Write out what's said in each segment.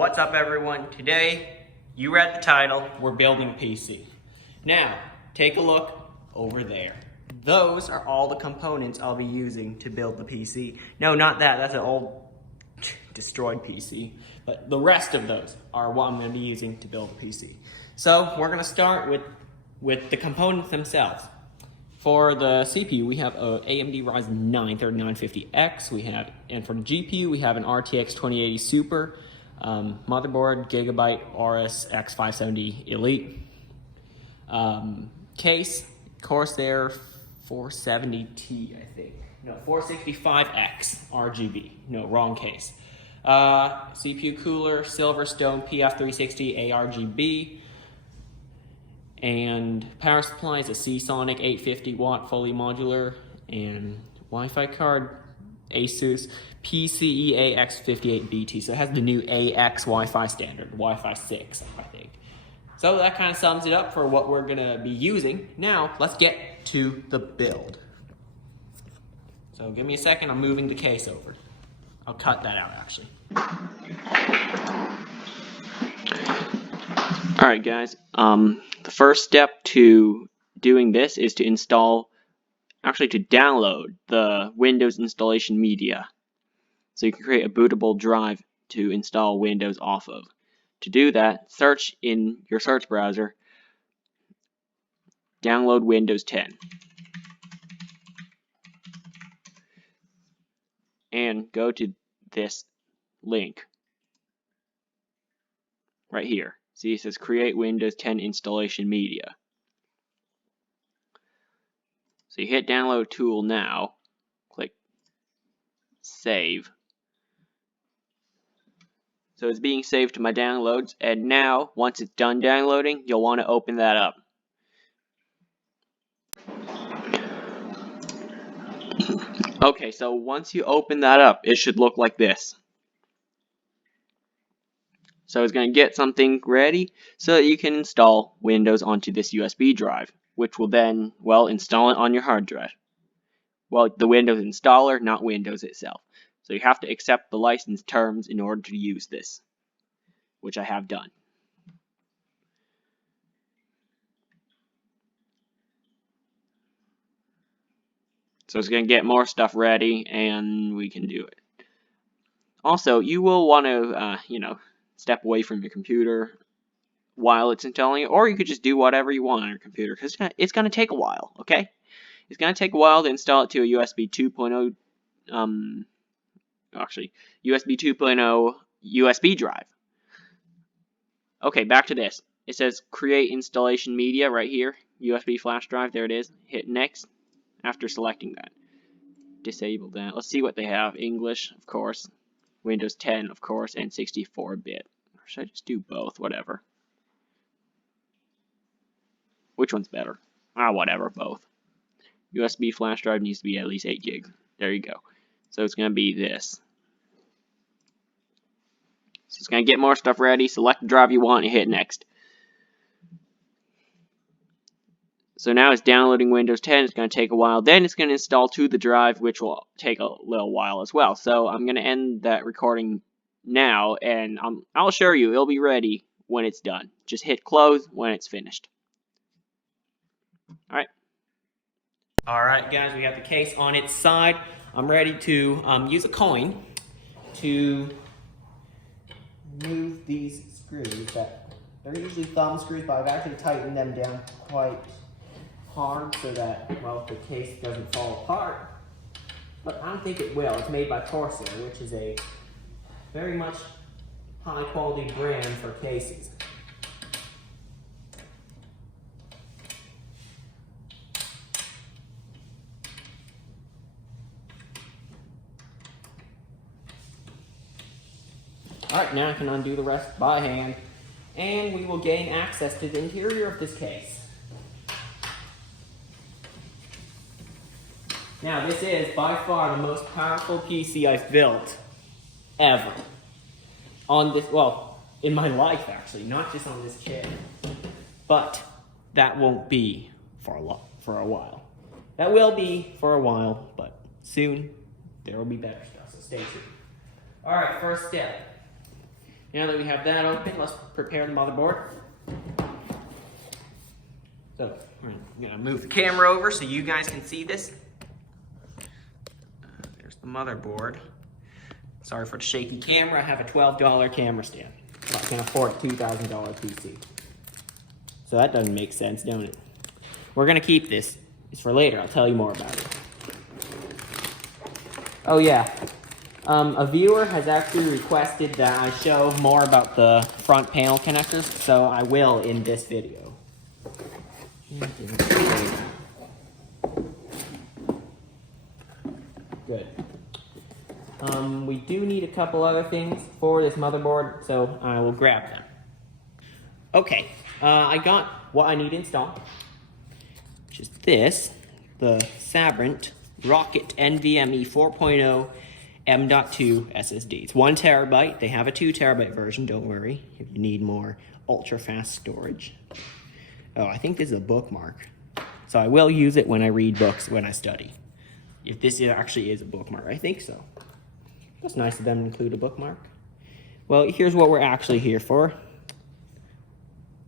What's up, everyone? Today, you read the title, we're building a PC. Now, take a look over there. Those are all the components I'll be using to build the PC. No, not that, that's an old destroyed PC. But the rest of those are what I'm going to be using to build a PC. So, we're going to start with the components themselves. For the CPU, we have a AMD Ryzen 9 3950X. And for the GPU, we have an RTX 2080 Super. Motherboard, Gigabyte RS X570 Elite. Case, Corsair 470T, I think. No, 465X RGB. No, wrong case. CPU cooler, Silverstone PF360 ARGB. And power supply is a Seasonic 850 watt fully modular. And Wi-Fi card, Asus PCPARTPICKER. So it has the new AX Wi-Fi standard, Wi-Fi 6, I think. So that kind of sums it up for what we're gonna be using. Now, let's get to the build. So give me a second, I'm moving the case over. I'll cut that out, actually. All right, guys, the first step to doing this is to download the Windows installation media. So you can create a bootable drive to install Windows off of. To do that, search in your search browser, download Windows 10. And go to this link right here. See, it says create Windows 10 installation media. So you hit download tool now, click save. So it's being saved to my downloads, and now once it's done downloading, you'll want to open that up. Okay, so once you open that up, it should look like this. So it's going to get something ready so that you can install Windows onto this USB drive, which will then, well, install it on your hard drive. Well, the Windows installer, not Windows itself. So you have to accept the license terms in order to use this, which I have done. So it's going to get more stuff ready, and we can do it. Also, you will want to, step away from your computer while it's installing it, or you could just do whatever you want on your computer, because it's going to take a while, okay? It's going to take a while to install it to a USB 2.0, USB 2.0 USB drive. Okay, back to this. It says create installation media right here, USB flash drive, there it is. Hit next after selecting that. Disable that. Let's see what they have. English, of course. Windows 10, of course, and 64-bit. Or should I just do both? Whatever. Which one's better? Whatever, both. USB flash drive needs to be at least 8 gigs. There you go. So it's going to be this. So it's going to get more stuff ready. Select the drive you want and hit next. So now it's downloading Windows 10. It's going to take a while. Then it's going to install to the drive, which will take a little while as well. So I'm going to end that recording now, and I'll show you. It'll be ready when it's done. Just hit close when it's finished. All right. All right, guys, we got the case on its side. I'm ready to use a coin to move these screws. They're usually thumb screws, but I've actually tightened them down quite hard so that, well, the case doesn't fall apart. But I don't think it will. It's made by Corsair, which is a very much high-quality brand for cases. Alright, now I can undo the rest by hand, and we will gain access to the interior of this case. Now, this is by far the most powerful PC I've built ever. On this, well, in my life actually, not just on this chair. But that won't be for a while. That will be for a while, but soon there will be better stuff, so stay tuned. Alright, first step. Now that we have that open, let's prepare the motherboard. So we're gonna move the camera over so you guys can see this. There's the motherboard. Sorry for the shaky camera. I have a $12 camera stand. So I can afford a $2,000 PC. So that doesn't make sense, don't it? We're gonna keep this. It's for later. I'll tell you more about it. Oh yeah. A viewer has actually requested that I show more about the front panel connectors, so I will in this video. Good. We do need a couple other things for this motherboard, so I will grab them. Okay, I got what I need installed, which is this, the Sabrent Rocket NVMe 4.0 M.2 SSD. It's 1 terabyte. They have a 2 terabyte version, don't worry, if you need more ultra fast storage. Oh, I think this is a bookmark. So I will use it when I read books, when I study. If this actually is a bookmark, I think so. That's nice of them to include a bookmark. Well, here's what we're actually here for.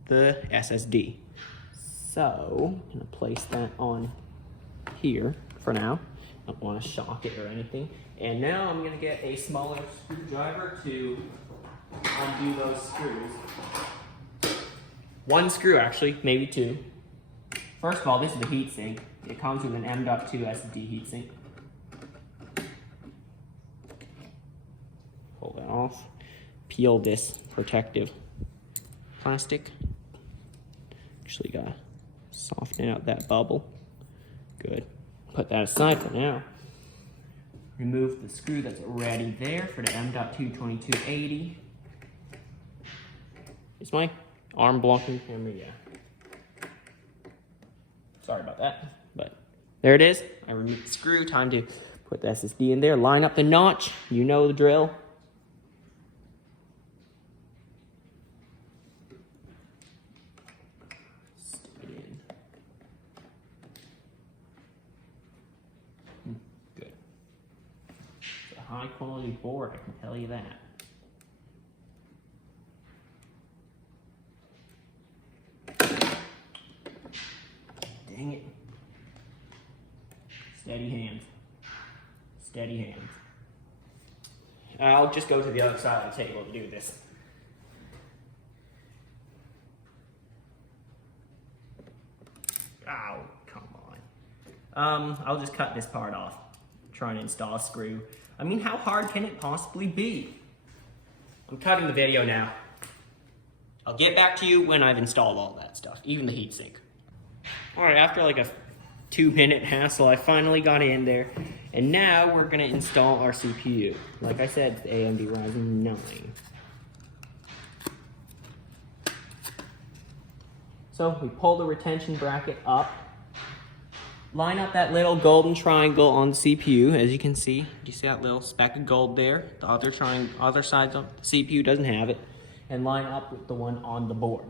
The SSD. So, I'm gonna place that on here for now. Don't want to shock it or anything. And now I'm gonna get a smaller screwdriver to undo those screws. 1 screw actually, maybe 2. First of all, this is the heatsink. It comes with an M.2 SSD heatsink. Pull that off. Peel this protective plastic. Actually gotta soften out that bubble. Good. Put that aside for now. Remove the screw that's already there for the M.2 2280. Is my arm blocking camera? Yeah. Sorry about that, but there it is. I removed the screw. Time to put the SSD in there. Line up the notch. You know the drill. Stick it in. Good. It's a high quality board, I can tell you that. Dang it. Steady hands. Steady hands. I'll just go to the other side of the table to do this. Ow, come on. I'll just cut this part off. Trying to install a screw. I mean, how hard can it possibly be? I'm cutting the video now. I'll get back to you when I've installed all that stuff, even the heatsink. Alright, after like a 2-minute hassle, I finally got in there. And now we're gonna install our CPU. Like I said, it's the AMD Ryzen 9. So we pull the retention bracket up. Line up that little golden triangle on the CPU, as you can see. Do you see that little speck of gold there? The other side of the CPU doesn't have it. And line up with the one on the board.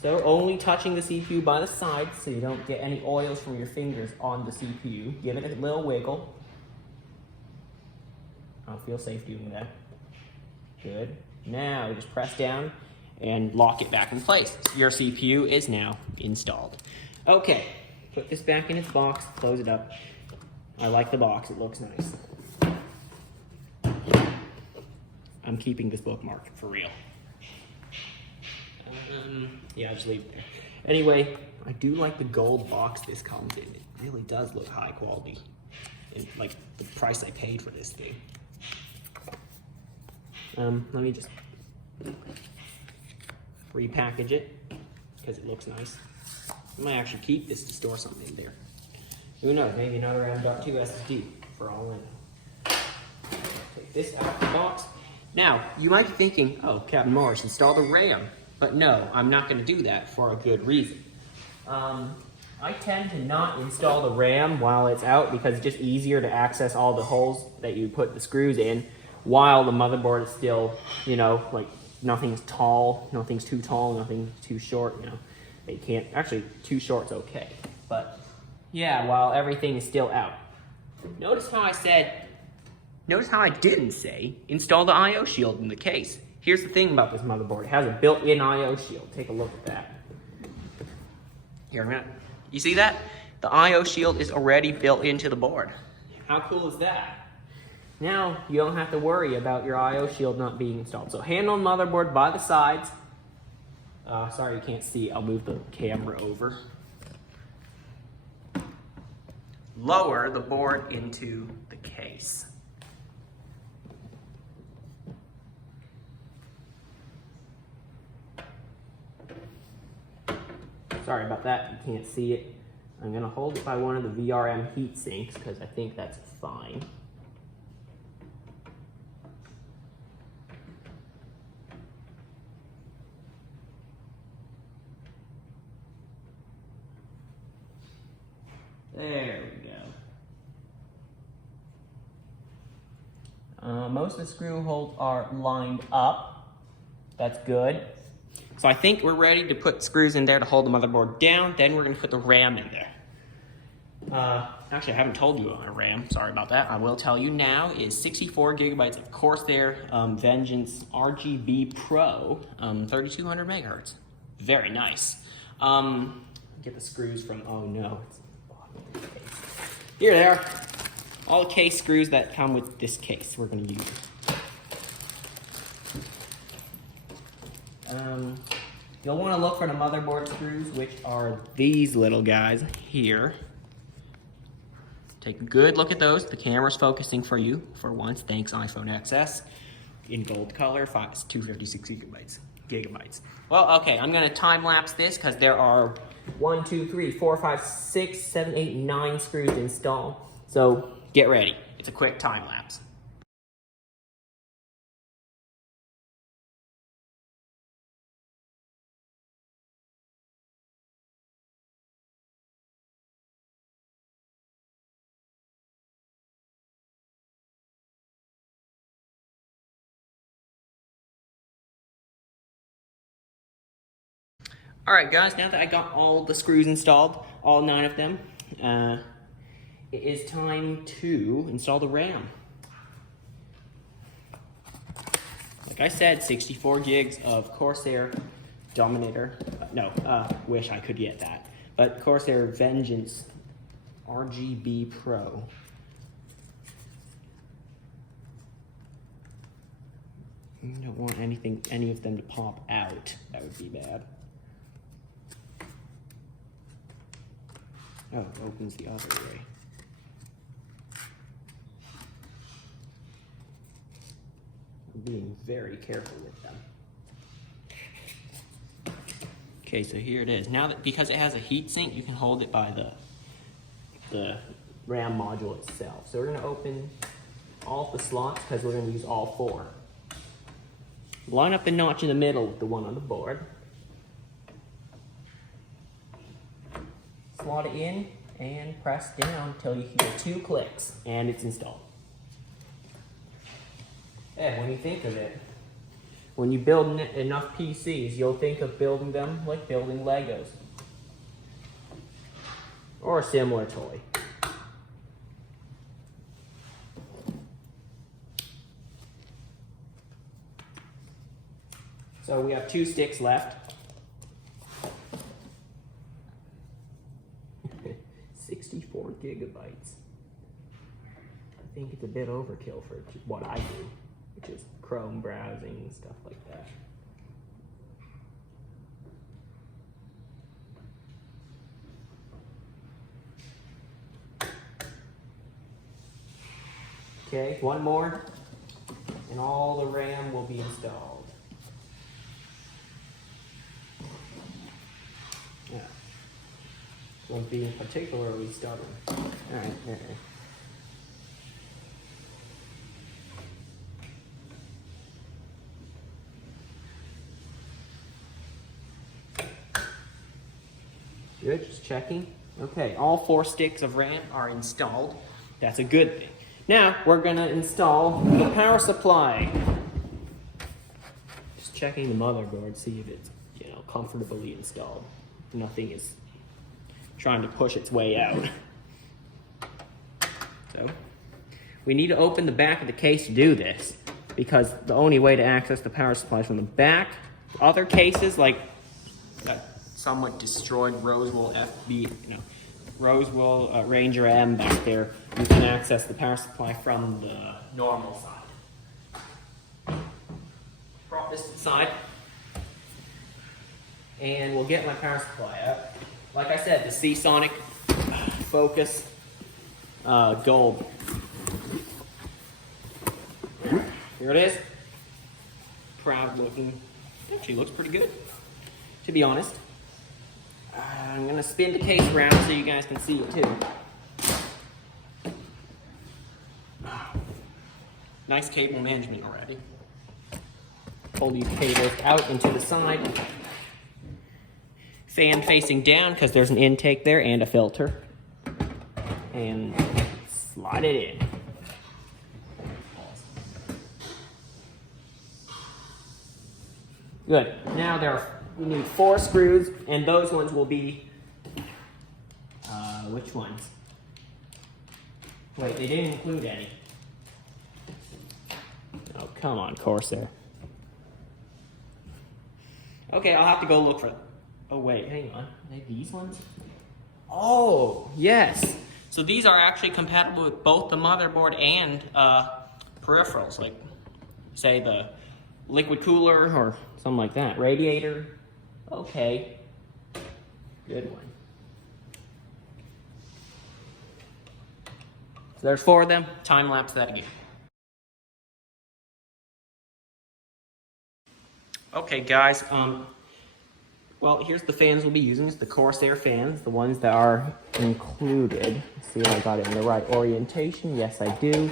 So only touching the CPU by the side so you don't get any oils from your fingers on the CPU. Give it a little wiggle. I'll feel safe doing that. Good. Now just press down and lock it back in place. Your CPU is now installed. Okay, put this back in its box, close it up. I like the box, it looks nice. I'm keeping this bookmark for real. Yeah, I'll just leave it there. Anyway, I do like the gold box this comes in. It really does look high quality. And like the price I paid for this thing. Let me just repackage it because it looks nice. I might actually keep this to store something in there. Who knows, maybe another M.2 SSD for all in. Take this out of the box. Now, you might be thinking, oh, Captain Morris, install the RAM. But no, I'm not going to do that for a good reason. I tend to not install the RAM while it's out because it's just easier to access all the holes that you put the screws in while the motherboard is still, you know, like nothing's tall, nothing's too tall, nothing's too short, you know. They can't, actually too short's okay. But yeah, while everything is still out. Notice how I said Notice how I didn't say install the I/O shield in the case. Here's the thing about this motherboard. It has a built-in I/O shield. Take a look at that. Here, you see that? The I/O shield is already built into the board. How cool is that? Now, you don't have to worry about your I/O shield not being installed. So hand on motherboard by the sides. Sorry you can't see. I'll move the camera over. Lower the board into the case. Sorry about that, you can't see it. I'm gonna hold it by one of the VRM heat sinks because I think that's fine. There we go. Most of the screw holes are lined up. That's good. So I think we're ready to put screws in there to hold the motherboard down. Then we're going to put the RAM in there. Actually, I haven't told you our RAM. Sorry about that. I will tell you now. Is 64 gigabytes of Corsair Vengeance RGB Pro, 3200 megahertz. Very nice. Get the screws from. Oh no. It's the bottom of the case. Here they are. All the case screws that come with this case. We're going to use. You'll want to look for the motherboard screws, which are these little guys here. Take a good look at those. The camera's focusing for you for once. Thanks, iPhone XS. In gold color, 256 gigabytes. Well, okay, I'm going to time lapse this because there are 1, 2, 3, 4, 5, 6, 7, 8, 9 screws installed. So get ready. It's a quick time lapse. Alright guys, now that I got all the screws installed, all 9 of them, it is time to install the RAM. Like I said, 64 gigs of Corsair Dominator, wish I could get that, but Corsair Vengeance RGB Pro. You don't want any of them to pop out, that would be bad. Oh, it opens the other way. I'm being very careful with them. Okay, so here it is. Now that because it has a heat sink, you can hold it by the RAM module itself. So we're going to open all the slots because we're going to use all 4. Line up the notch in the middle with the one on the board. Slot it in and press down until you hear 2 clicks and it's installed. And when you think of it, when you build enough PCs, you'll think of building them like building Legos or a similar toy. So we have 2 sticks left. 64 gigabytes. I think it's a bit overkill for what I do, which is Chrome browsing and stuff like that. Okay, 1 more, and all the RAM will be installed. Yeah. Won't be particularly stubborn. Alright, Good, just checking. Okay, all 4 sticks of RAM are installed. That's a good thing. Now, we're gonna install the power supply. Just checking the motherboard, see if it's, comfortably installed. Nothing is trying to push its way out. So, we need to open the back of the case to do this, because the only way to access the power supply is from the back. Other cases, like that somewhat destroyed Roswell Roswell Ranger M back there, you can access the power supply from the normal side. Prop this to the side, and we'll get my power supply up. Like I said, the Seasonic Focus Gold. Here it is. Proud looking. Actually looks pretty good, to be honest. I'm gonna spin the case around so you guys can see it too. Nice cable management already. Pull these cables out into the side. Fan facing down because there's an intake there and a filter. And slide it in. Good. Now we need 4 screws, and those ones will be, which ones? Wait, they didn't include any. Oh, come on, Corsair. Okay, I'll have to go look for them. Oh, wait, hang on. Are they these ones? Oh, yes. So these are actually compatible with both the motherboard and peripherals, like, say, the liquid cooler or something like that. Radiator. Okay. Good one. So there's 4 of them. Time lapse that again. Okay, guys. Well, here's the fans we'll be using. It's the Corsair fans, the ones that are included. Let's see if I got it in the right orientation. Yes, I do.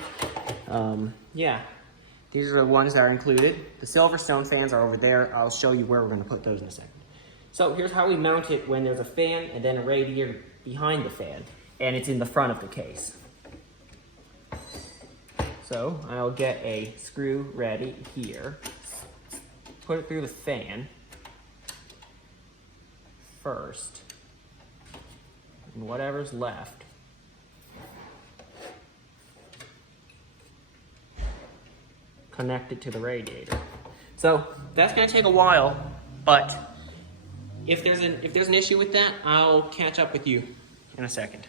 Yeah. These are the ones that are included. The Silverstone fans are over there. I'll show you where we're going to put those in a second. So here's how we mount it when there's a fan and then a radiator behind the fan, and it's in the front of the case. So I'll get a screw ready here. Put it through the fan first, and whatever's left. Connect it to the radiator. So that's going to take a while, but if there's an issue with that, I'll catch up with you in a second.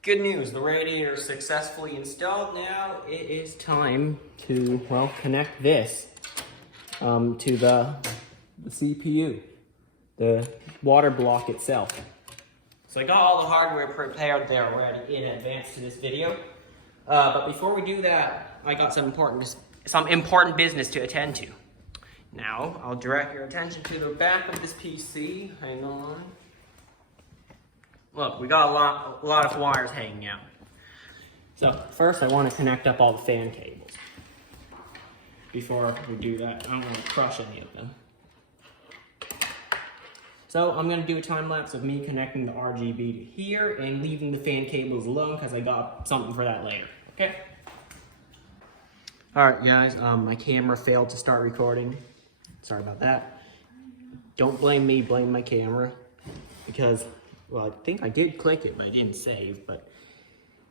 Good news, the radiator is successfully installed. Now it is time to, well, connect this to the CPU, the water block itself. So I got all the hardware prepared there already in advance to this video. But before we do that, I got some important business to attend to. Now, I'll direct your attention to the back of this PC. Hang on. Look, we got a lot of wires hanging out. So first I want to connect up all the fan cables. Before we do that, I don't want to crush any of them. So I'm going to do a time lapse of me connecting the RGB to here and leaving the fan cables alone because I got something for that later. Okay? Alright guys, my camera failed to start recording. Sorry about that. Don't blame me, blame my camera. Because, well, I think I did click it, but I didn't save. But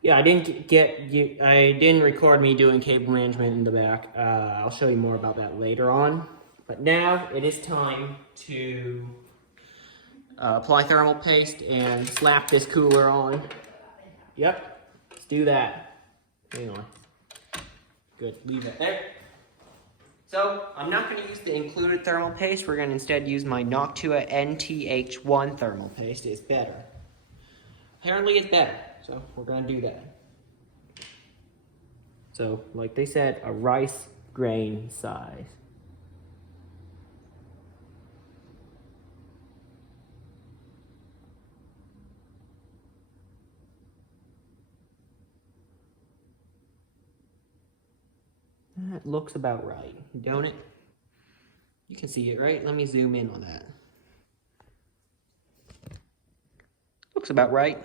yeah, I didn't record me doing cable management in the back. I'll show you more about that later on. But now it is time to apply thermal paste and slap this cooler on. Yep, let's do that. Hang on. Good, leave it there. So, I'm not going to use the included thermal paste. We're going to instead use my Noctua NTH1 thermal paste. It's better. Apparently it's better, so we're going to do that. So, like they said, a rice grain size. That looks about right, don't it? You can see it, right? Let me zoom in on that. Looks about right.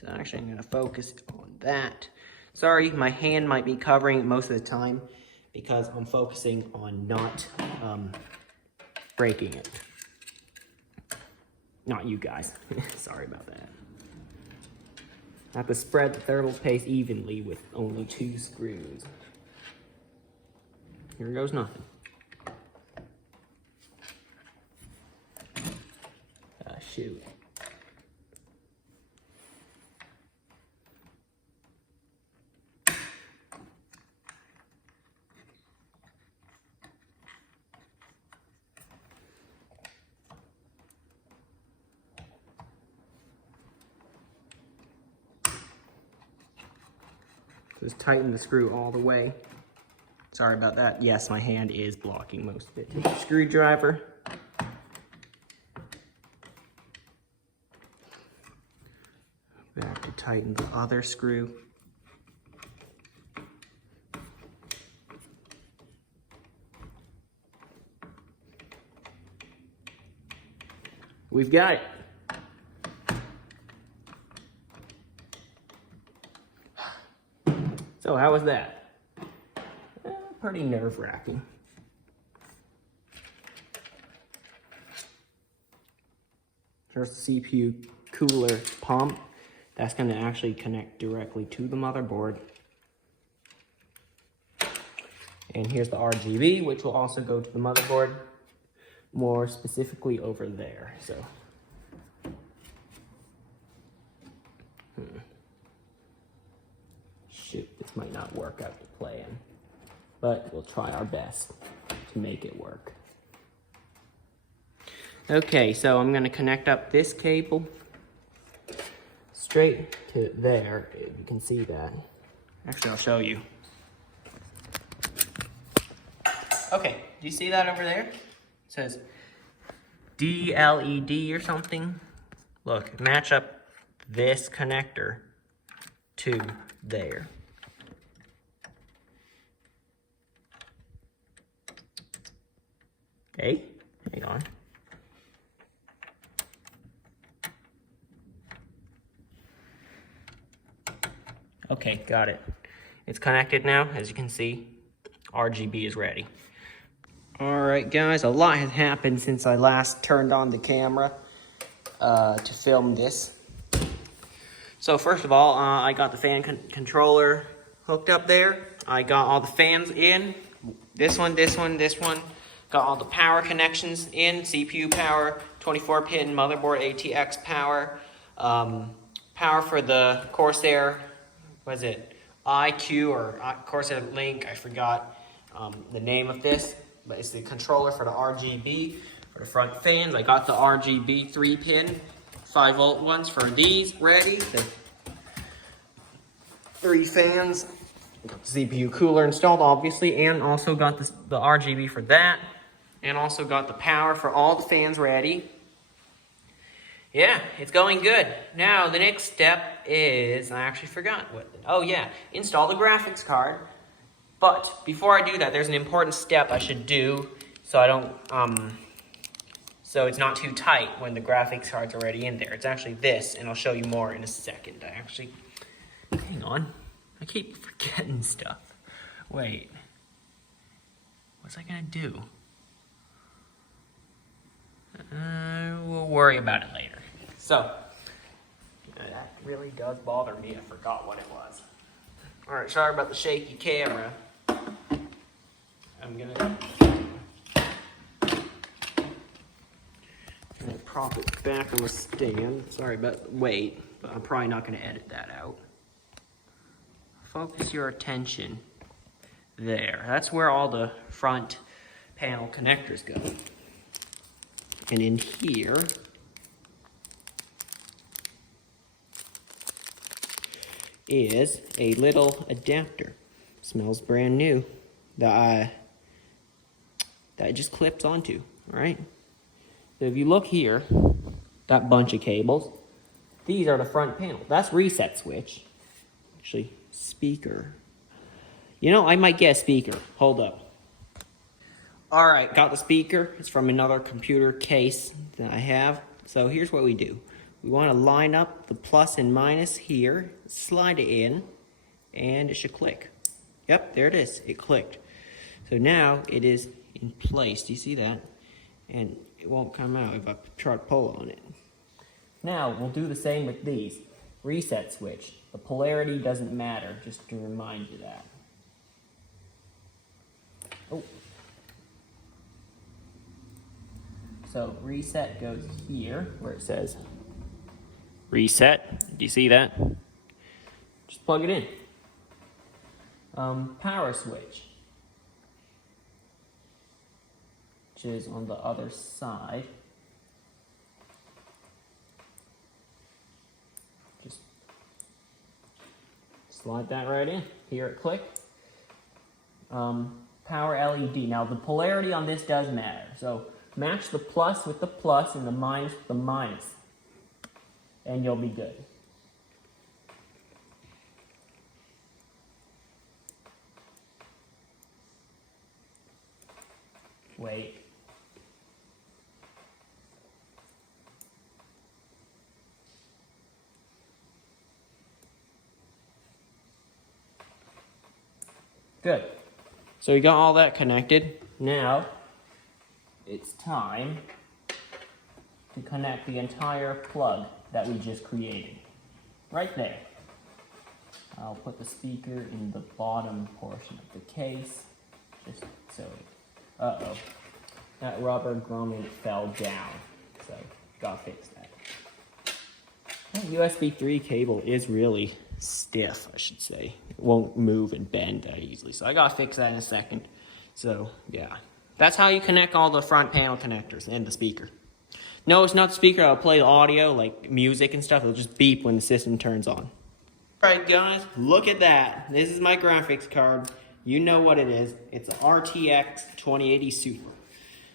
So actually I'm gonna focus on that. Sorry, my hand might be covering it most of the time because I'm focusing on not breaking it. Not you guys. Sorry about that. I have to spread the thermal paste evenly with only 2 screws. Here goes nothing. Shoot. Just tighten the screw all the way. Sorry about that. Yes, my hand is blocking most of it. Take the screwdriver. Back to tighten the other screw. We've got it. So how was that? Pretty nerve-wracking. Here's the CPU cooler pump. That's going to actually connect directly to the motherboard. And here's the RGB, which will also go to the motherboard, more specifically over there. So, shoot, this might not work out to plan, but we'll try our best to make it work. Okay, so I'm going to connect up this cable straight to there, if you can see that. Actually, I'll show you. Okay, do you see that over there? It says DLED or something. Look, match up this connector to there. Okay, hang on. Okay, got it. It's connected now, as you can see. RGB is ready. Alright guys, a lot has happened since I last turned on the camera to film this. So first of all, I got the fan controller hooked up there. I got all the fans in. This one. Got all the power connections in. CPU power, 24-pin motherboard ATX power. Power for the Corsair, what is it? IQ or Corsair Link, I forgot the name of this. But it's the controller for the RGB for the front fans. I got the RGB 3-pin, 5-volt ones for these ready. The 3 fans. Got the CPU cooler installed, obviously, and also got the RGB for that. And also got the power for all the fans ready. Yeah, it's going good. Now, the next step is, I actually forgot what, oh yeah, install the graphics card. But before I do that, there's an important step I should do so I don't, so it's not too tight when the graphics card's already in there. It's actually this, and I'll show you more in a second. Hang on, I keep forgetting stuff. Wait, what's I gonna do? We'll worry about it later. So, that really does bother me. I forgot what it was. All right, sorry about the shaky camera. I'm gonna prop it back on the stand. Sorry about the weight, but I'm probably not gonna edit that out. Focus your attention there. That's where all the front panel connectors go. And in here is a little adapter. Smells brand new. That it just clips onto, all right? So if you look here, that bunch of cables, these are the front panel. That's reset switch. Actually, speaker. You know, I might get a speaker. Hold up. All right, got the speaker. It's from another computer case that I have. So here's what we do. We want to line up the plus and minus here, slide it in, and it should click. Yep, there it is. It clicked. So now it is in place. Do you see that? And it won't come out if I try to pull on it. Now, we'll do the same with these. Reset switch. The polarity doesn't matter, just to remind you that. Oh. So reset goes here, where it says reset. Do you see that? Just plug it in. Power switch, which is on the other side. Just slide that right in. Hear it click. Power LED. Now the polarity on this does matter. So match the plus with the plus and the minus with the minus, and you'll be good. Wait. Good. So we got all that connected. Now it's time to connect the entire plug that we just created. Right there. I'll put the speaker in the bottom portion of the case, just so uh-oh. That rubber grommet fell down, so gotta fix that. That USB 3 cable is really stiff, I should say. It won't move and bend that easily, so I gotta fix that in a second. So, yeah. That's how you connect all the front panel connectors and the speaker. No, it's not the speaker. I'll play the audio, like music and stuff. It'll just beep when the system turns on. Alright guys, look at that. This is my graphics card. You know what it is. It's an RTX 2080 Super.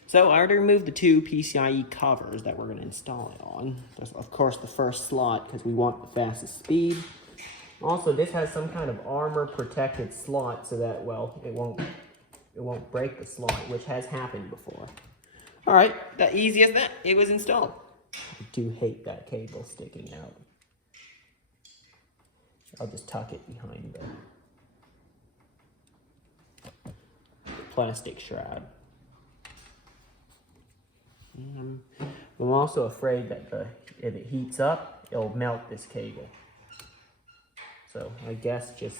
So I already removed the two PCIe covers that we're going to install it on. There's, of course, the first slot because we want the fastest speed. Also, this has some kind of armor protected slot so that, well, it won't break the slot, which has happened before. All right, that easy as that. It was installed. I do hate that cable sticking out. I'll just tuck it behind the plastic shroud. I'm also afraid that if it heats up, it'll melt this cable. So I guess just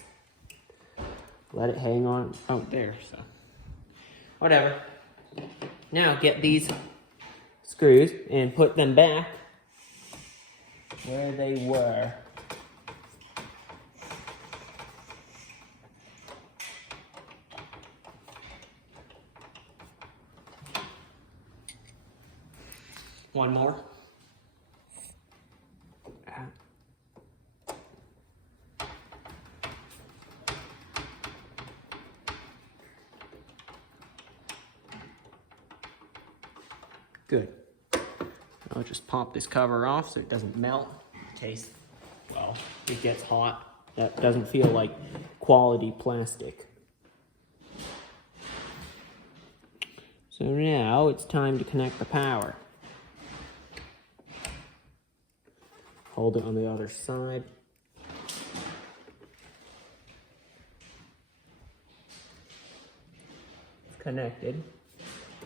let it hang on out there. So whatever. Now get these screws and put them back where they were. One more. Good. I'll just pop this cover off so it doesn't melt. Taste, well, it gets hot. That doesn't feel like quality plastic. So now it's time to connect the power. Hold it on the other side. It's connected.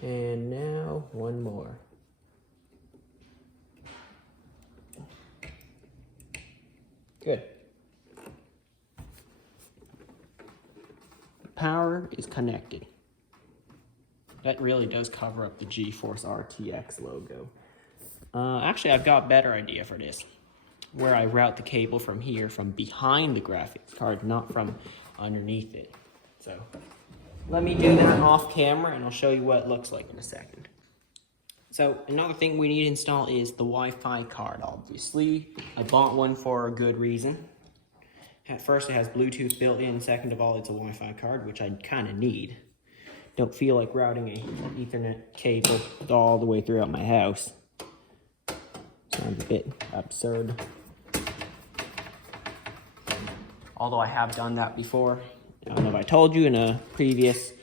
And now one more. Good. The power is connected. That really does cover up the GeForce RTX logo. Actually, I've got a better idea for this. Where I route the cable from here, from behind the graphics card, not from underneath it. So let me do that off camera and I'll show you what it looks like in a second. So another thing we need to install is the Wi-Fi card, obviously. I bought one for a good reason. At first it has Bluetooth built in, second of all it's a Wi-Fi card, which I kind of need. Don't feel like routing an Ethernet cable all the way throughout my house. Sounds a bit absurd. Although I have done that before, I don't know if I told you in a previous,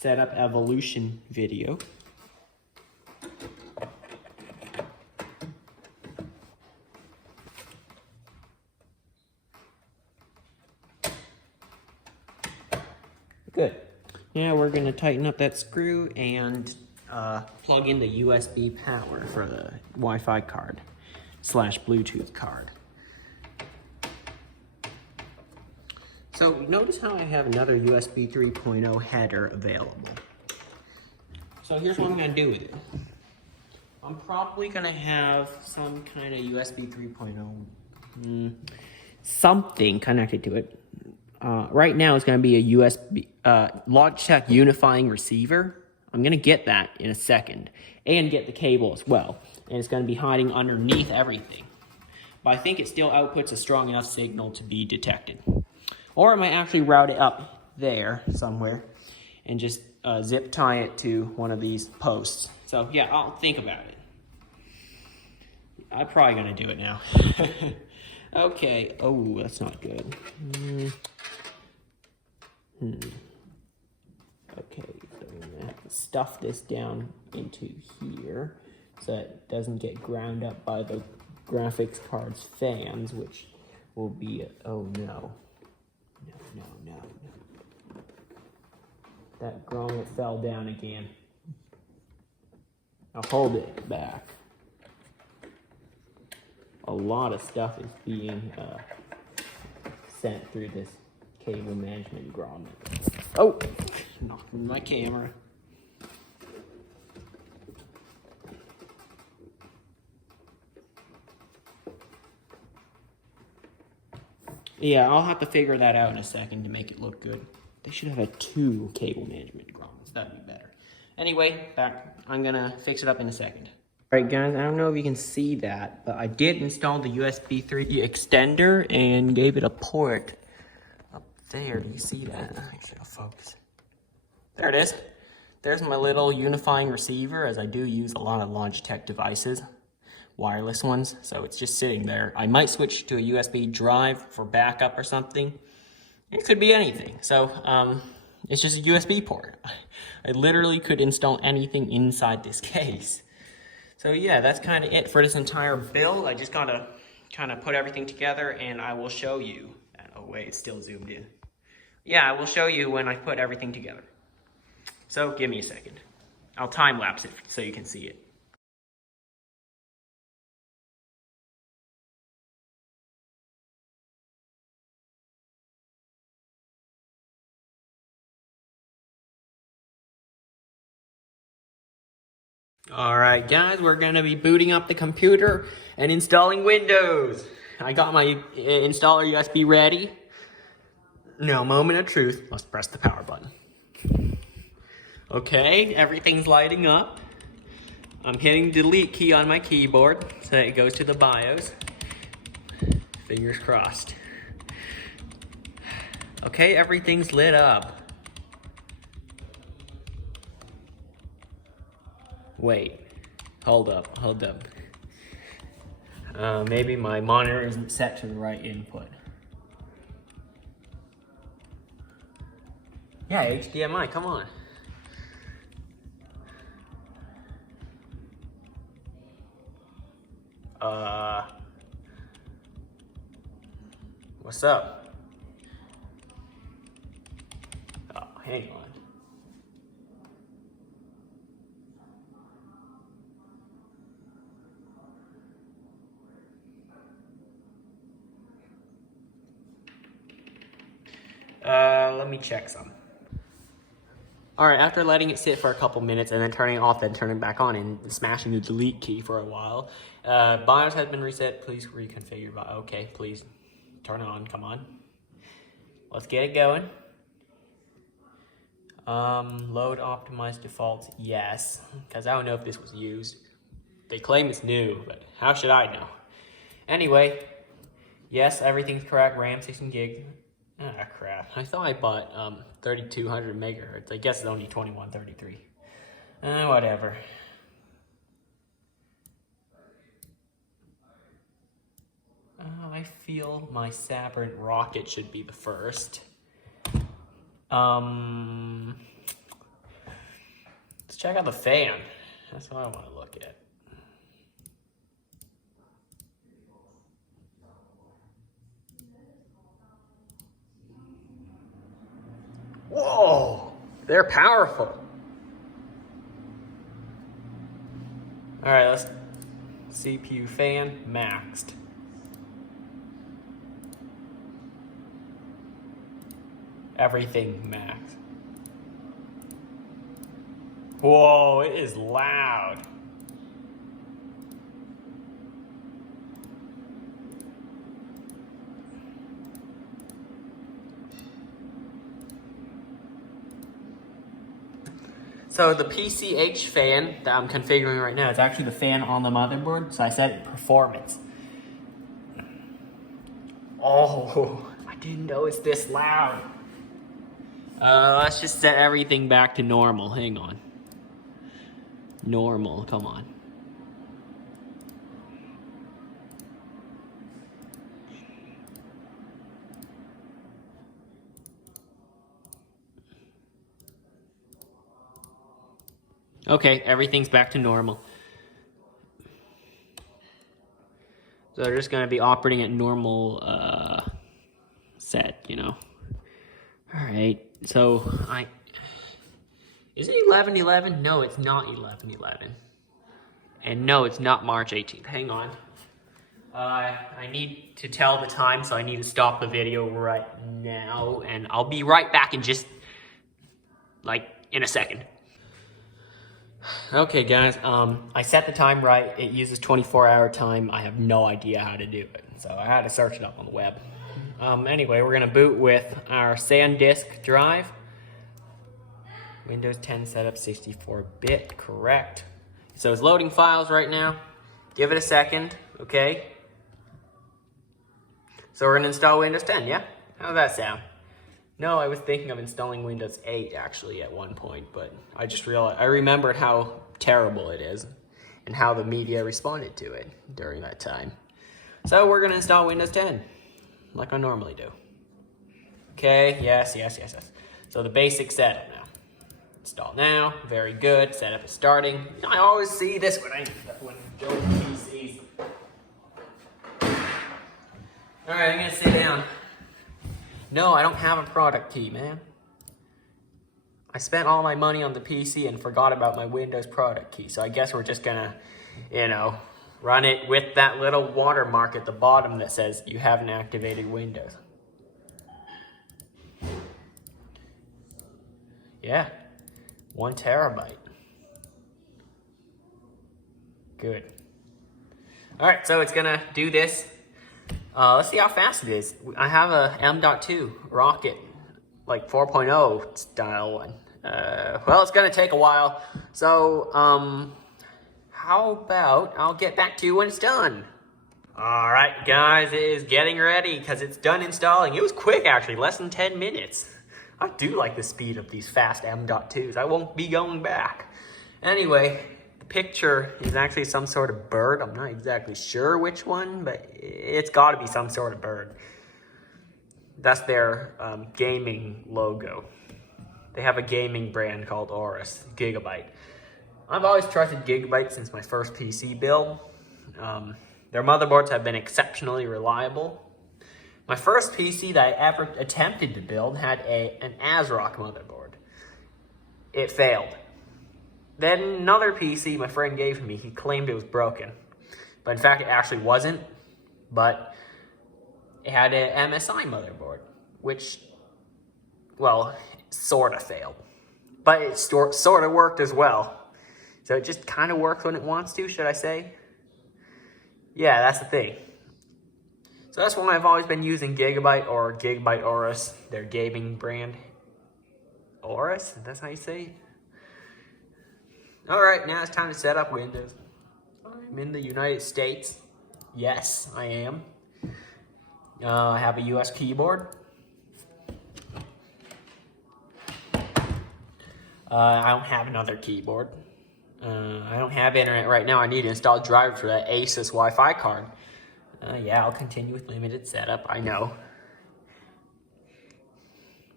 setup evolution video. Good. Now we're going to tighten up that screw and plug in the USB power for the Wi-Fi card / Bluetooth card. So notice how I have another USB 3.0 header available. So here's what I'm going to do with it. I'm probably going to have some kind of USB 3.0 something connected to it. Right now it's going to be a USB Logitech unifying receiver. I'm going to get that in a second and get the cable as well. And it's going to be hiding underneath everything. But I think it still outputs a strong enough signal to be detected. Or I might actually route it up there somewhere and just zip tie it to one of these posts. So yeah, I'll think about it. I'm probably going to do it now. Okay. Oh, that's not good. Okay, so I'm gonna have to stuff this down into here so it doesn't get ground up by the graphics card's fans, which will be oh no. No. That grommet fell down again. I'll hold it back. A lot of stuff is being sent through this cable management grommet. Oh, knocking my camera. Yeah, I'll have to figure that out in a second to make it look good. They should have 2 cable management grommets. That'd be better. Anyway, back. I'm gonna fix it up in a second. Alright guys, I don't know if you can see that, but I did install the USB 3 extender and gave it a port up there. Do you see that? I should have focused. There it is. There's my little unifying receiver, as I do use a lot of Logitech devices, wireless ones, so it's just sitting there. I might switch to a USB drive for backup or something. It could be anything. So it's just a USB port. I literally could install anything inside this case. So yeah, that's kind of it for this entire build. I just gotta kind of put everything together and I will show you. Oh wait, it's still zoomed in. Yeah, I will show you when I put everything together. So give me a second. I'll time lapse it so you can see it. Alright guys, we're going to be booting up the computer and installing Windows. I got my installer USB ready. Now, moment of truth. Let's press the power button. Okay, everything's lighting up. I'm hitting the delete key on my keyboard so that it goes to the BIOS. Fingers crossed. Okay, everything's lit up. Wait, hold up. Maybe my monitor isn't set to the right input. Yeah, HDMI, come on. What's up? Oh, hang on. Let me check some. Alright, after letting it sit for a couple minutes and then turning it off, then turning it back on and smashing the delete key for a while, BIOS has been reset. Please reconfigure BIOS. Okay, please turn it on. Come on. Let's get it going. Load optimized defaults. Yes, because I don't know if this was used. They claim it's new, but how should I know? Anyway, yes, everything's correct. RAM 16 gig. Ah, crap. I thought I bought 3200 megahertz. I guess it's only 2133. Whatever. I feel my Saturn rocket should be the first. Let's check out the fan. That's what I want to look at. Whoa, they're powerful. All right, let's CPU fan maxed. Everything max. Whoa, it is loud. So the PCH fan that I'm configuring right now is actually the fan on the motherboard, so I set it performance. Oh, I didn't know it's this loud. Let's just set everything back to normal. Hang on. Normal, come on. Okay, everything's back to normal. So they're just gonna be operating at normal set, you know. All right, so is it 11/11? No, it's not 11/11. And no, it's not March 18th. Hang on. I need to tell the time, so I need to stop the video right now, and I'll be right back in just, like, in a second. Okay, guys, I set the time right. It uses 24-hour time. I have no idea how to do it, so I had to search it up on the web. Anyway, we're gonna boot with our SanDisk drive. Windows 10 setup 64-bit, correct. So it's loading files right now. Give it a second, okay? So we're gonna install Windows 10, yeah? How does that sound? No, I was thinking of installing Windows 8 actually at one point, but I just realized, I remembered how terrible it is and how the media responded to it during that time. So we're gonna install Windows 10, like I normally do. Okay, yes. So the basic setup now. Install now, very good, setup is starting. I always see this when building PCs. All right, I'm gonna sit down. No, I don't have a product key, man. I spent all my money on the PC and forgot about my Windows product key. So I guess we're just gonna, you know, run it with that little watermark at the bottom that says you haven't activated Windows. Yeah, 1 terabyte. Good. All right, so it's gonna do this. Let's see how fast it is. I have a M.2 rocket, like 4.0 style one. Well, it's gonna take a while. So, how about I'll get back to you when it's done. All right, guys, it is getting ready because it's done installing. It was quick, actually, less than 10 minutes. I do like the speed of these fast M.2s. I won't be going back. Anyway, the picture is actually some sort of bird. I'm not exactly sure which one, but it's got to be some sort of bird. That's their gaming logo. They have a gaming brand called Aorus, Gigabyte. I've always trusted Gigabyte since my first PC build. Their motherboards have been exceptionally reliable. My first PC that I ever attempted to build had an ASRock motherboard. It failed. Then another PC my friend gave me, he claimed it was broken. But in fact, it actually wasn't. But it had an MSI motherboard, which, well, sort of failed. But it sort of worked as well. So it just kind of works when it wants to, should I say? Yeah, that's the thing. So that's why I've always been using Gigabyte or Gigabyte Aorus, their gaming brand. Aorus? That's how you say it? Alright, now it's time to set up Windows. I'm in the United States. Yes, I am. I have a US keyboard. I don't have another keyboard. I don't have internet right now. I need to install drivers for that Asus Wi-Fi card. Yeah, I'll continue with limited setup, I know.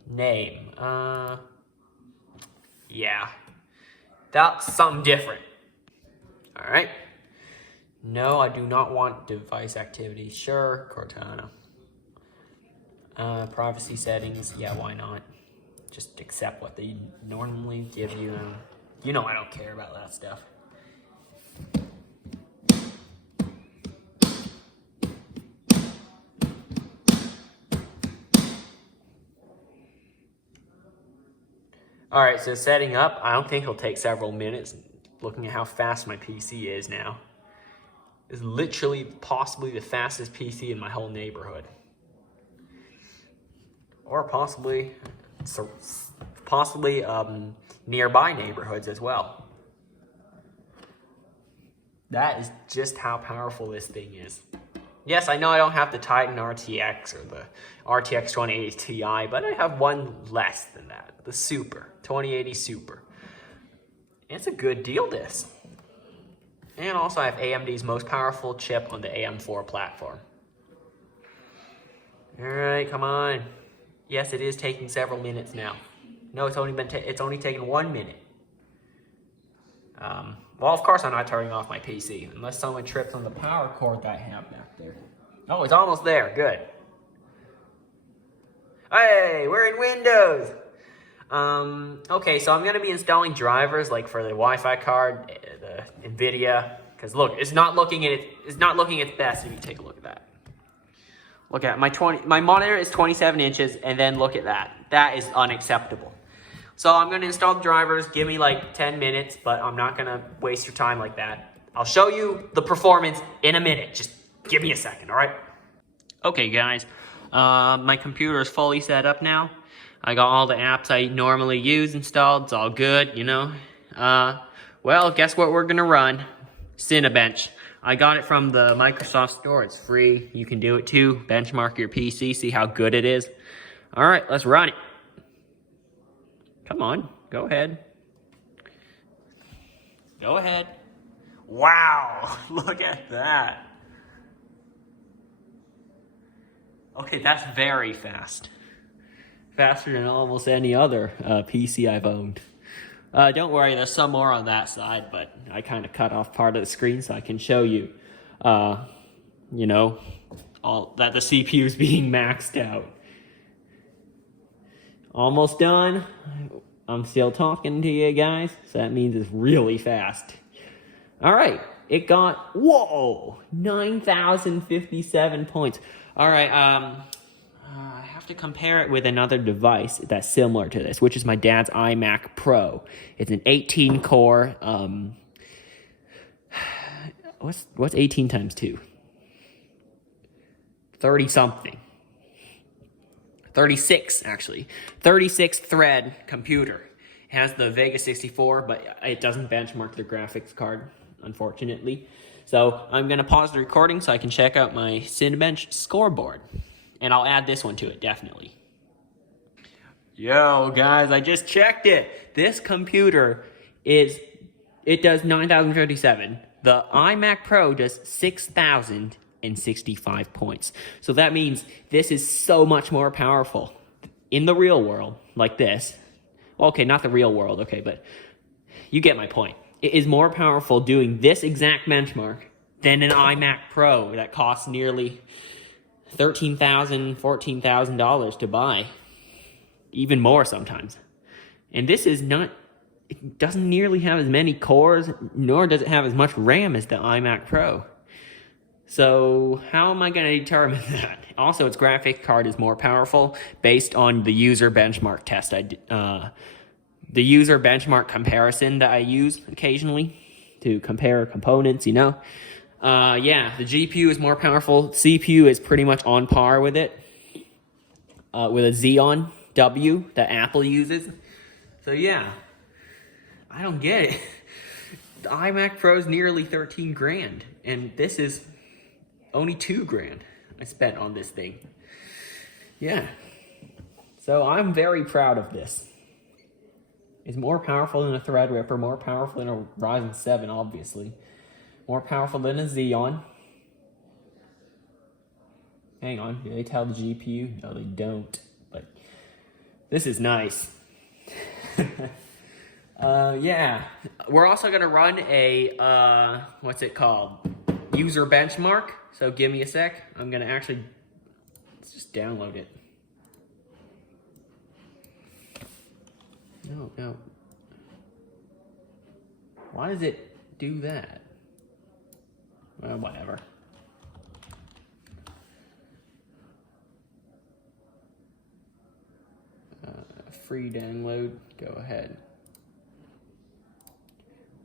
Name, yeah. That's something different. All right. No, I do not want device activity. Sure, Cortana. Privacy settings, yeah, why not? Just accept what they normally give you. You know I don't care about that stuff. All right, so setting up, I don't think it'll take several minutes. Looking at how fast my PC is now. It's literally possibly the fastest PC in my whole neighborhood. Or possibly nearby neighborhoods as well. That is just how powerful this thing is. Yes, I know I don't have the Titan RTX or the RTX 2080 Ti, but I have one less than that, the Super, 2080 Super. It's a good deal, this. And also I have AMD's most powerful chip on the AM4 platform. All right, come on. Yes, it is taking several minutes now. No, it's only taken 1 minute. Well, of course I'm not turning off my PC, unless someone trips on the power cord that I have back there. Oh, it's almost there, good. Hey, we're in Windows. Okay, so I'm gonna be installing drivers like for the Wi-Fi card, the NVIDIA, because look, it's not looking its best if you take a look at that. Look at my monitor is 27 inches, and then look at that. That is unacceptable. So I'm gonna install the drivers, give me like 10 minutes, but I'm not gonna waste your time like that. I'll show you the performance in a minute. Just give me a second, all right? Okay, guys, my computer is fully set up now. I got all the apps I normally use installed. It's all good, you know. Well, guess what we're gonna run? Cinebench. I got it from the Microsoft Store. It's free. You can do it too. Benchmark your PC, see how good it is. All right, let's run it. Come on, go ahead. Go ahead. Wow, look at that. Okay, that's very fast. Faster than almost any other PC I've owned. Don't worry, there's some more on that side, but I kind of cut off part of the screen so I can show you, you know, all that the CPU is being maxed out. Almost done. I'm still talking to you guys, so that means it's really fast. All right, it got, whoa, 9,057 points. All right, I have to compare it with another device that's similar to this, which is my dad's iMac Pro. It's an 18-core, what's 18 times 2? 30-something. 36, actually. 36-thread computer. It has the Vega 64, but it doesn't benchmark the graphics card, unfortunately. So I'm going to pause the recording so I can check out my Cinebench scoreboard. And I'll add this one to it, definitely. Yo, guys, I just checked it. This computer does 9,057. The iMac Pro does 6,065 points. So that means this is so much more powerful in the real world, like this. Okay, not the real world, okay, but you get my point. It is more powerful doing this exact benchmark than an iMac Pro that costs nearly $13,000, $14,000 to buy. Even more sometimes. And this is not, it doesn't nearly have as many cores, nor does it have as much RAM as the iMac Pro. So how am I going to determine that? Also, its graphics card is more powerful based on the user benchmark test the user benchmark comparison that I use occasionally to compare components, you know. Yeah, the GPU is more powerful. CPU is pretty much on par with it, with a Xeon W that Apple uses. So yeah, I don't get it. The iMac Pro is nearly 13 grand, and this is only 2 grand I spent on this thing. Yeah, so I'm very proud of this. It's more powerful than a Threadripper, more powerful than a Ryzen 7, obviously. More powerful than a Xeon. hang on, do they tell the GPU? No, they don't, but this is nice. Yeah, we're also gonna run a, what's it called? User benchmark. So give me a sec. I'm gonna actually, let's just download it. No. Why does it do that? Well, whatever. Free download, go ahead.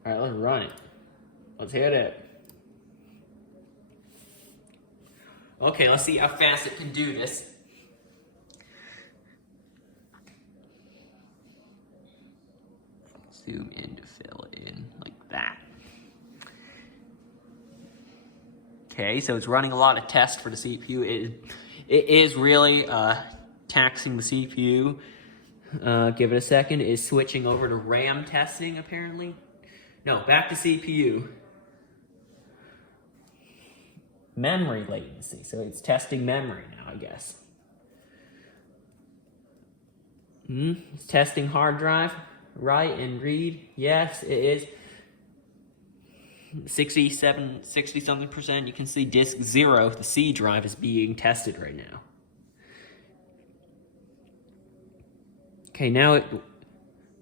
All right, let's run it. Let's hit it. Okay, let's see how fast it can do this. Zoom in to fill in like that. Okay, so it's running a lot of tests for the CPU. It is really taxing the CPU. Give it a second. It is switching over to RAM testing, apparently. No, back to CPU. Memory latency. So it's testing memory now, I guess. It's testing hard drive. Write and read. Yes, it is. 60 something percent. You can see disk 0, the C drive, is being tested right now. Okay, now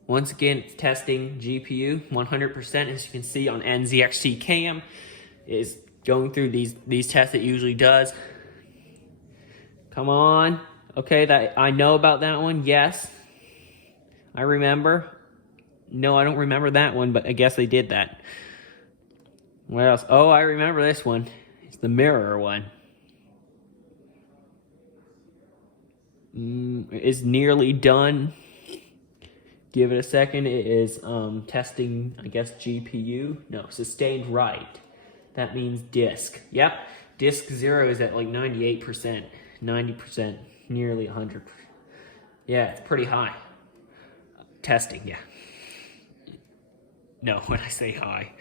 once again, it's testing GPU 100%. As you can see on NZXT Cam, is going through these tests it usually does. Come on. Okay, that I know about that one. Yes, I remember. No, I don't remember that one, but I guess they did that. What else? Oh, I remember this one. It's the mirror one. It's nearly done. Give it a second. It is testing, I guess, GPU. No, sustained write. That means disk. Yep, disk 0 is at like 98%, 90%, nearly 100%. Yeah, it's pretty high. Testing, yeah. No, when I say high,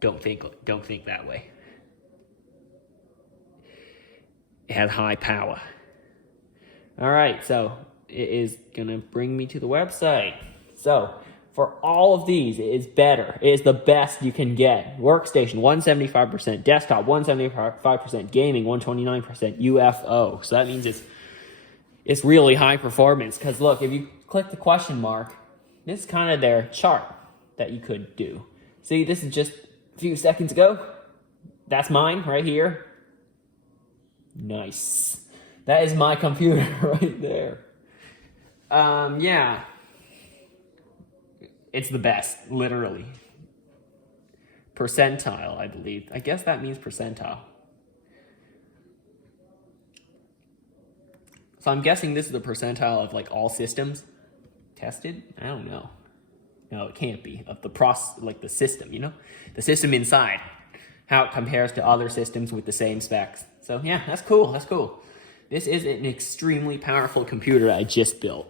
don't think that way. It has high power. All right, so it is gonna bring me to the website. So for all of these, it is better. It is the best you can get. Workstation, 175%. Desktop, 175%. Gaming, 129%. UFO. So that means it's really high performance. Because look, if you click the question mark, this is kind of their chart that you could do. See, this is just a few seconds ago. That's mine right here. Nice. That is my computer right there. Yeah. It's the best, literally. Percentile, I believe. I guess that means percentile. So I'm guessing this is the percentile of like all systems tested? I don't know. No, it can't be. Of the like the system, you know? The system inside. How it compares to other systems with the same specs. So yeah, that's cool, that's cool. This is an extremely powerful computer that I just built.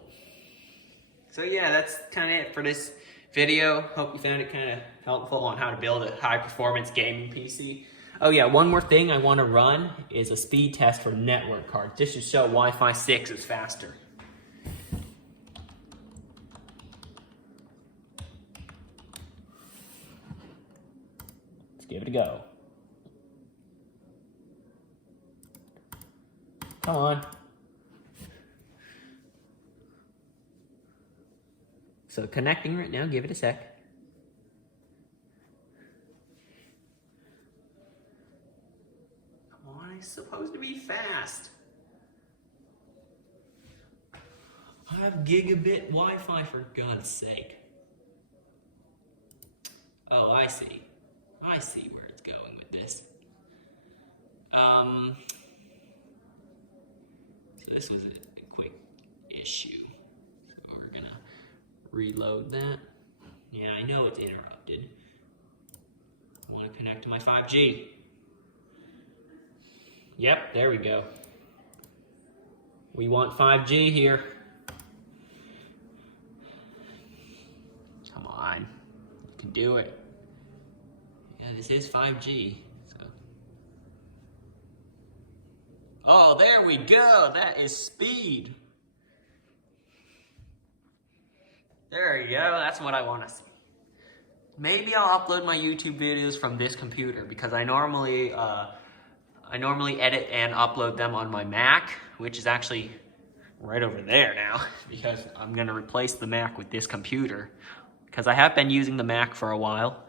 So yeah, that's kind of it for this video. Hope you found it kind of helpful on how to build a high-performance gaming PC. Oh yeah, one more thing I want to run is a speed test for network cards, just to show Wi-Fi 6 is faster. Let's give it a go. Come on. So connecting right now, give it a sec. Come on, it's supposed to be fast. I have gigabit Wi-Fi, for God's sake. Oh, I see. I see where it's going with this. So this was a quick issue. So we're gonna reload that. Yeah, I know it's interrupted. I want to connect to my 5G. Yep, there we go. We want 5G here. Come on, you can do it. Yeah, this is 5G. So Oh, there we go. That is speed. There you go. That's what I want to see. Maybe I'll upload my YouTube videos from this computer because I normally edit and upload them on my Mac, which is actually right over there now because I'm gonna replace the Mac with this computer because I have been using the Mac for a while,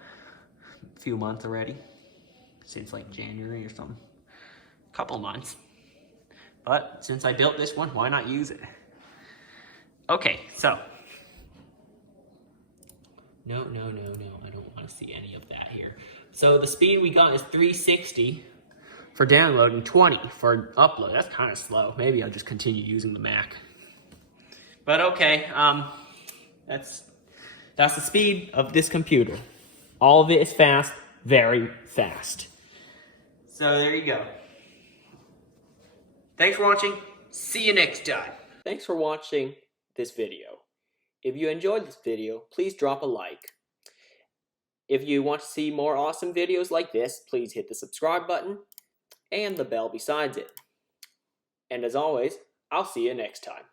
a few months already, since like January or something, a couple months. But since I built this one, why not use it? Okay, so. No, I don't want to see any of that here. So the speed we got is 360 for download and 20 for upload. That's kind of slow. Maybe I'll just continue using the Mac. But okay, that's the speed of this computer. All of it is fast, very fast. So there you go. Thanks for watching. See you next time. Thanks for watching this video. If you enjoyed this video, please drop a like. If you want to see more awesome videos like this, please hit the subscribe button and the bell besides it. And as always, I'll see you next time.